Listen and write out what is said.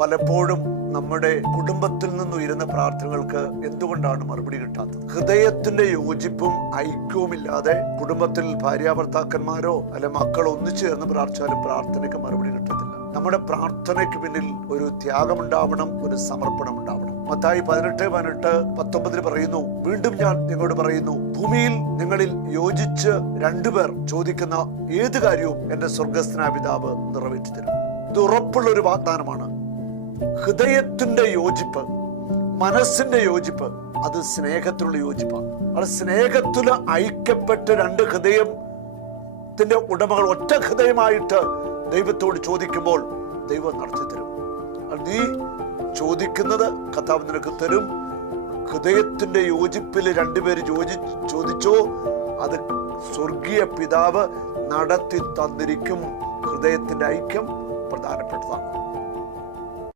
പലപ്പോഴും നമ്മുടെ കുടുംബത്തിൽ നിന്ന് ഉയരുന്ന പ്രാർത്ഥനകൾക്ക് എന്തുകൊണ്ടാണ് മറുപടി കിട്ടാത്തത്? ഹൃദയത്തിന്റെ യോജിപ്പും ഐക്യവുമില്ലാതെ കുടുംബത്തിൽ ഭാര്യാഭർത്താക്കന്മാരോ അല്ലെ മക്കളോ ഒന്നിച്ചു ചേർന്ന് പ്രാർത്ഥിച്ചാലും പ്രാർത്ഥനയ്ക്ക് മറുപടി കിട്ടത്തില്ല. നമ്മുടെ പ്രാർത്ഥനയ്ക്ക് പിന്നിൽ ഒരു ത്യാഗമുണ്ടാവണം, ഒരു സമർപ്പണം ഉണ്ടാവണം. മത്തായി 18:19 പറയുന്നു, വീണ്ടും ഞാൻ നിങ്ങളോട് പറയുന്നു, ഭൂമിയിൽ നിങ്ങളിൽ യോജിച്ച് രണ്ടുപേർ ചോദിക്കുന്ന ഏത് കാര്യവും എന്റെ സ്വർഗസ്ഥനായ പിതാവ് നിറവേറ്റി തരും. ഇത് ഉറപ്പുള്ള ഒരു വാഗ്ദാനമാണ്. ഹൃദയത്തിന്റെ യോജിപ്പ്, മനസ്സിന്റെ യോജിപ്പ്, അത് സ്നേഹത്തിലുള്ള യോജിപ്പാണ്. അത് സ്നേഹത്തില് ഐക്യപ്പെട്ട് രണ്ട് ഹൃദയത്തിന്റെ ഉടമകൾ ഒറ്റ ഹൃദയമായിട്ട് ദൈവത്തോട് ചോദിക്കുമ്പോൾ ദൈവം നടത്തി തരും. നീ ചോദിക്കുന്നത് കർത്താവ് നിനക്ക് തരും. ഹൃദയത്തിന്റെ യോജിപ്പിൽ രണ്ടുപേര് ചോദിച്ചോ, അത് സ്വർഗീയ പിതാവ് നടത്തി തന്നിരിക്കും. ഹൃദയത്തിന്റെ ഐക്യം പ്രധാനപ്പെട്ടതാണ്.